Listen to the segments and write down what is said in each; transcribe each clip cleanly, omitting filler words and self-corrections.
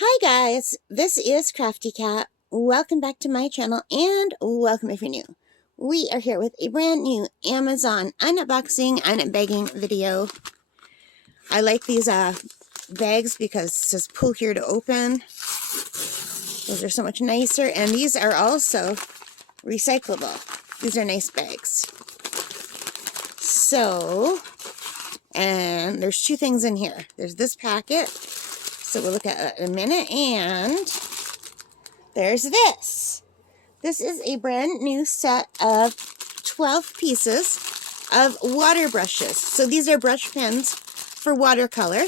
Hi guys, this is Crafty Cat. Welcome back to my channel and welcome if you're new. We are here with a brand new Amazon unboxing and bagging video. I like these bags because it says pull here to open. Those are so much nicer, and these are also recyclable. These are nice bags. So, and there's two things in here. There's this packet. So we'll look at it in a minute, and there's this. This is a brand new set of 12 pieces of water brushes. So these are brush pens for watercolor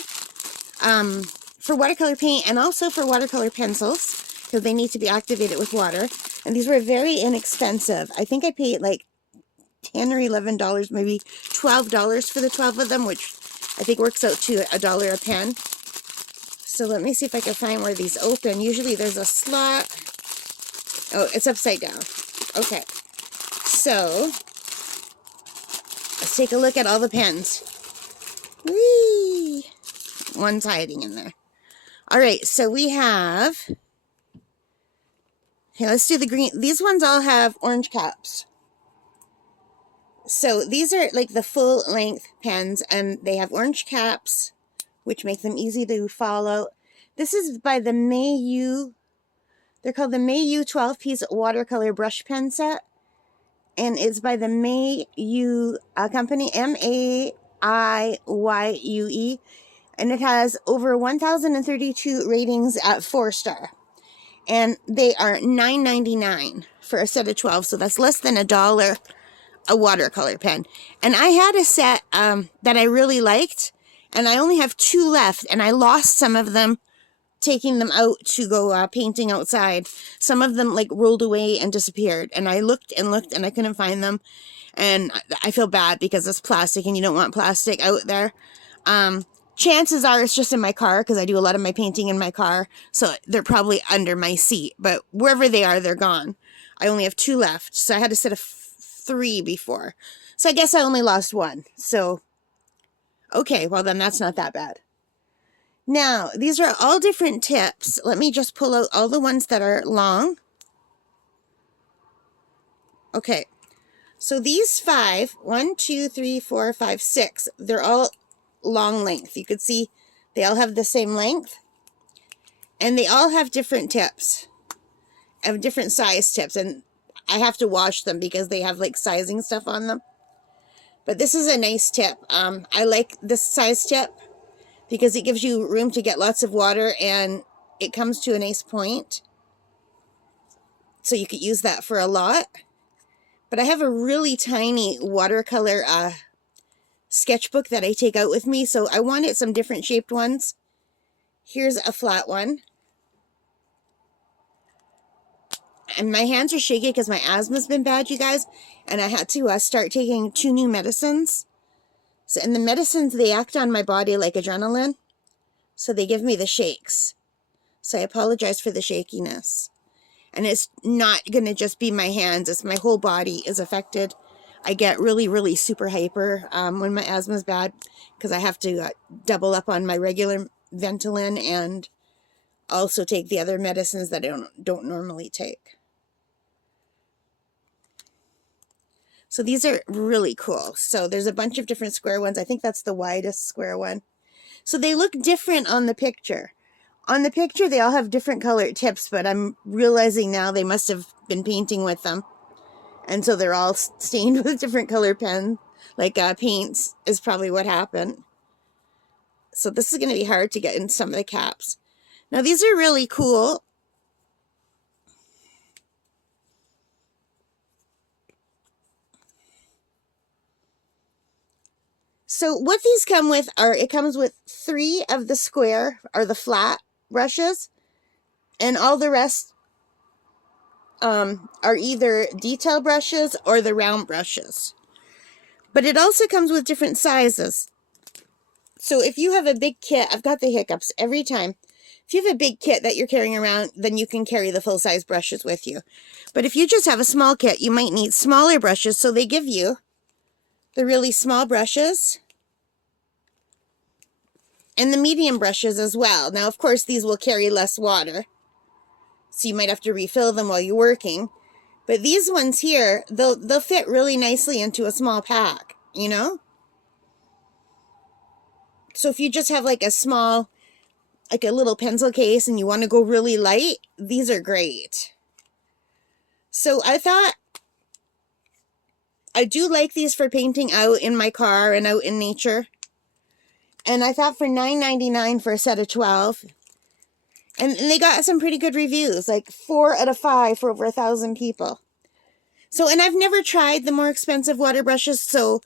paint, and also for watercolor pencils, because they need to be activated with water. And these were very inexpensive. I think I paid like $10 or $11, maybe $12 for the 12 of them, which I think works out to $1 a pen. So let me see if I can find where these open. Usually there's a slot. Oh, it's upside down. Okay. So, let's take a look at all the pens. Whee! One's hiding in there. Alright, so we have... Okay, let's do the green. These ones all have orange caps. So, these are like the full-length pens, and they have orange caps, which make them easy to follow. This is by the Mayu. They're called the Mayu 12-piece watercolor brush pen set. And it's by the Mayu company, M-A-I-Y-U-E. And it has over 1,032 ratings at 4-star. And they are $9.99 for a set of 12. So that's less than $1 a watercolor pen. And I had a set that I really liked. And I only have 2 left, and I lost some of them taking them out to go painting outside. Some of them like rolled away and disappeared, and I looked and looked and I couldn't find them. And I feel bad because it's plastic and you don't want plastic out there. Chances are it's just in my car, because I do a lot of my painting in my car, so they're probably under my seat. But wherever they are, they're gone. I only have 2 left, so I had a set of 3 before. So I guess I only lost 1. So okay, well then that's not that bad. Now, these are all different tips. Let me just pull out all the ones that are long. Okay, so these 5, 1, 2, 3, 4, 5, 6, they're all long length. You could see they all have the same length. And they all have different tips. Have different size tips. And I have to wash them because they have like sizing stuff on them. But this is a nice tip. I like this size tip because it gives you room to get lots of water, and it comes to a nice point. So you could use that for a lot. But I have a really tiny watercolor sketchbook that I take out with me, so I wanted some different shaped ones. Here's a flat one. And my hands are shaky because my asthma's been bad, you guys. And I had to start taking 2 new medicines. So, and the medicines, they act on my body like adrenaline. So they give me the shakes. So I apologize for the shakiness. And it's not going to just be my hands. It's my whole body is affected. I get really, really super hyper when my asthma's bad, because I have to double up on my regular Ventolin and also take the other medicines that I don't normally take. So these are really cool. So there's a bunch of different square ones. I think that's the widest square one. So they look different on the picture. On the picture, they all have different colored tips, but I'm realizing now they must have been painting with them. And so they're all stained with different color pen, like paints is probably what happened. So this is going to be hard to get in some of the caps. Now these are really cool. So what these come with are, it comes with 3 of the square or the flat brushes, and all the rest are either detail brushes or the round brushes. But it also comes with different sizes. So if you have a big kit, I've got the hiccups every time. If you have a big kit that you're carrying around, then you can carry the full-size brushes with you. But if you just have a small kit, you might need smaller brushes, so they give you the really small brushes. and the medium brushes as well. Now, of course, these will carry less water, so you might have to refill them while you're working. But these ones here, they'll fit really nicely into a small pack, you know? So if you just have like a small, like a little pencil case and you want to go really light, these are great. So I thought I do like these for painting out in my car and out in nature. And I thought for $9.99 for a set of 12. And they got some pretty good reviews, like 4 out of 5 for over 1,000 people. So, and I've never tried the more expensive water brushes, so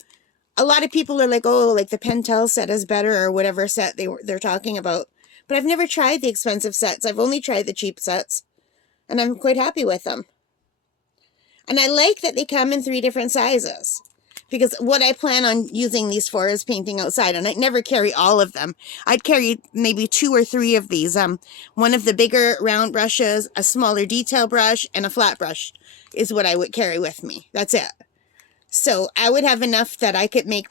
a lot of people are like, oh, like the Pentel set is better or whatever set they're talking about. But I've never tried the expensive sets. I've only tried the cheap sets, and I'm quite happy with them. And I like that they come in 3 different sizes, because what I plan on using these for is painting outside, and I'd never carry all of them. I'd carry maybe 2 or 3 of these. One of the bigger round brushes, a smaller detail brush, and a flat brush is what I would carry with me. That's it. So I would have enough that I could make,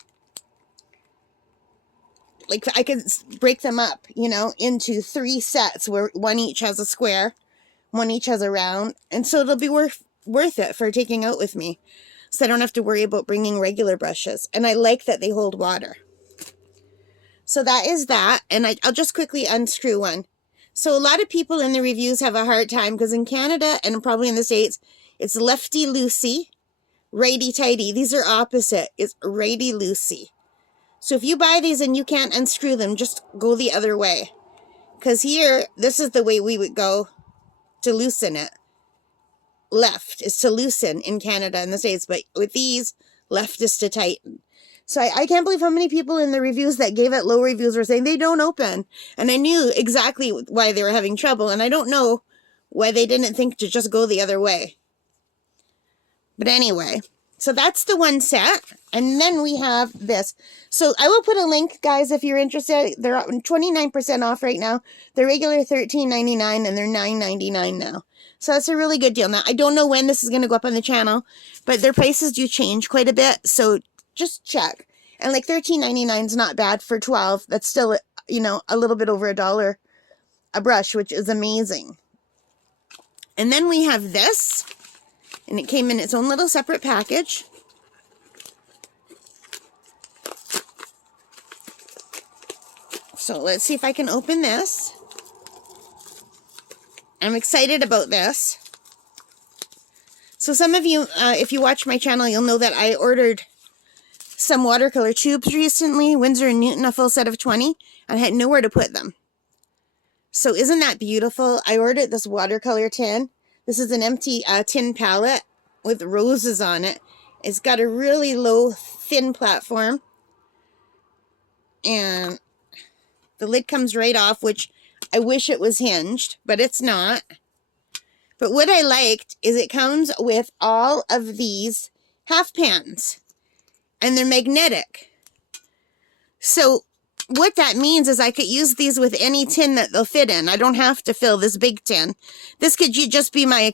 like, I could break them up, you know, into 3 sets where one each has a square, one each has a round, and so it'll be worth it for taking out with me. So I don't have to worry about bringing regular brushes. And I like that they hold water. So that is that. And I'll just quickly unscrew one. So a lot of people in the reviews have a hard time, because in Canada and probably in the States, it's lefty-loosey, righty-tighty. These are opposite. It's righty-loosey. So if you buy these and you can't unscrew them, just go the other way. Because here, this is the way we would go to loosen it. Left is to loosen in Canada and the States, but with these, left is to tighten. So I can't believe how many people in the reviews that gave it low reviews were saying they don't open. And I knew exactly why they were having trouble, and I don't know why they didn't think to just go the other way. But anyway, so that's the one set. And then we have this. So I will put a link, guys, if you're interested. They're 29% off right now. They're regular $13.99 and they're $9.99 now. So that's a really good deal. Now, I don't know when this is going to go up on the channel, but their prices do change quite a bit. So just check. And like $13.99 is not bad for 12. That's still, you know, a little bit over $1 a brush, which is amazing. And then we have this. And it came in its own little separate package. So let's see if I can open this. I'm excited about this. So some of you, if you watch my channel, you'll know that I ordered some watercolor tubes recently, Winsor & Newton, a full set of 20, and I had nowhere to put them. So isn't that beautiful? I ordered this watercolor tin. This is an empty tin palette with roses on it. It's got a really low, thin platform. And the lid comes right off, which I wish it was hinged, but it's not. But what I liked is it comes with all of these half pans, and they're magnetic. So what that means is I could use these with any tin that they'll fit in. I don't have to fill this big tin. This could just be my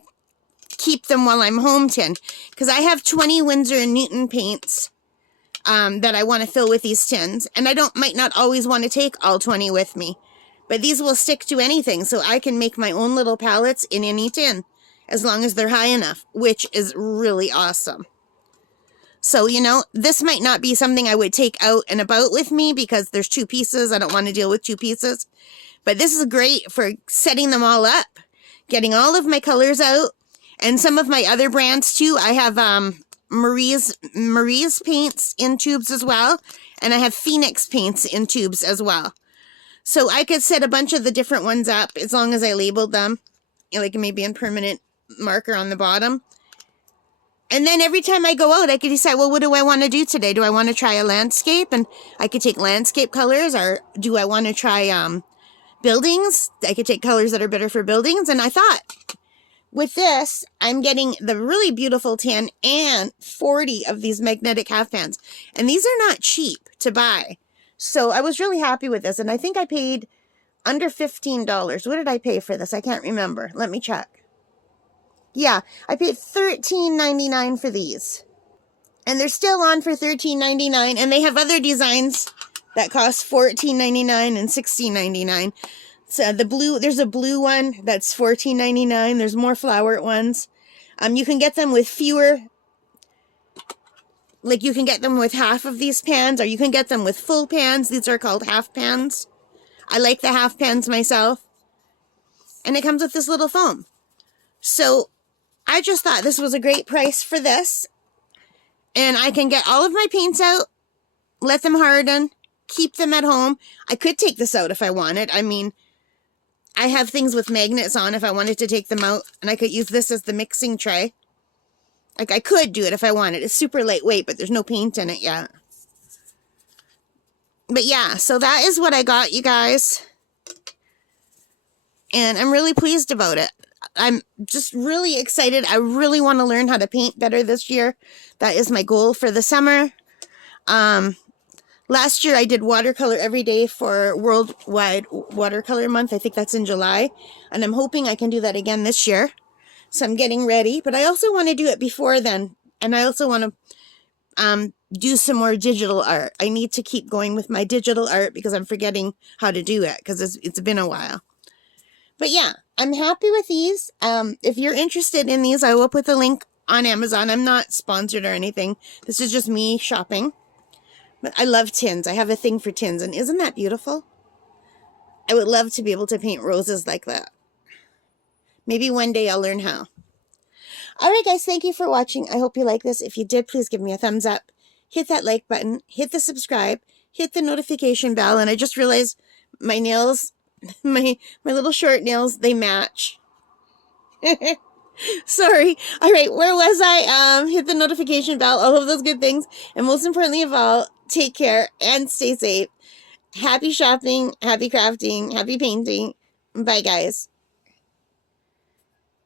keep them while I'm home tin, because I have 20 Winsor & Newton paints that I want to fill with these tins, and I might not always want to take all 20 with me, but these will stick to anything, so I can make my own little palettes in any tin as long as they're high enough, which is really awesome. So, you know, this might not be something I would take out and about with me because there's 2 pieces. I don't want to deal with 2 pieces, but this is great for setting them all up, getting all of my colors out. And some of my other brands too. I have Marie's paints in tubes as well. And I have Phoenix paints in tubes as well. So I could set a bunch of the different ones up as long as I labeled them. Like maybe in permanent marker on the bottom. And then every time I go out, I could decide, well, what do I want to do today? Do I want to try a landscape? And I could take landscape colors. Or do I want to try buildings? I could take colors that are better for buildings. And I thought, with this, I'm getting the really beautiful tin and 40 of these magnetic half pans. And these are not cheap to buy. So I was really happy with this. And I think I paid under $15. What did I pay for this? I can't remember. Let me check. Yeah, I paid $13.99 for these. And they're still on for $13.99. And they have other designs that costs $14.99 and $16.99. So there's a blue one that's $14.99. There's more flowered ones. You can get them with fewer, like you can get them with half of these pans, or you can get them with full pans. These are called half pans. I like the half pans myself. And it comes with this little foam. So I just thought this was a great price for this. And I can get all of my paints out, let them harden, keep them at home. I could take this out if I wanted. I mean, I have things with magnets on if I wanted to take them out. And I could use this as the mixing tray. Like, I could do it if I wanted. It's super lightweight, but there's no paint in it yet. But yeah, so that is what I got, you guys. And I'm really pleased about it. I'm just really excited. I really want to learn how to paint better this year. That is my goal for the summer. Last year I did watercolor every day for Worldwide Watercolor Month. I think that's in July. And I'm hoping I can do that again this year. So I'm getting ready. But I also want to do it before then. And I also want to do some more digital art. I need to keep going with my digital art because I'm forgetting how to do it because it's been a while. But yeah, I'm happy with these. If you're interested in these, I will put the link on Amazon. I'm not sponsored or anything. This is just me shopping. But I love tins. I have a thing for tins. And isn't that beautiful? I would love to be able to paint roses like that. Maybe one day I'll learn how. Alright guys, thank you for watching. I hope you like this. If you did, please give me a thumbs up. Hit that like button. Hit the subscribe. Hit the notification bell. And I just realized my nails, my little short nails, they match. Sorry. Alright, where was I? Hit the notification bell. All of those good things. And most importantly of all, take care and stay safe. Happy shopping. Happy crafting. Happy painting. Bye guys.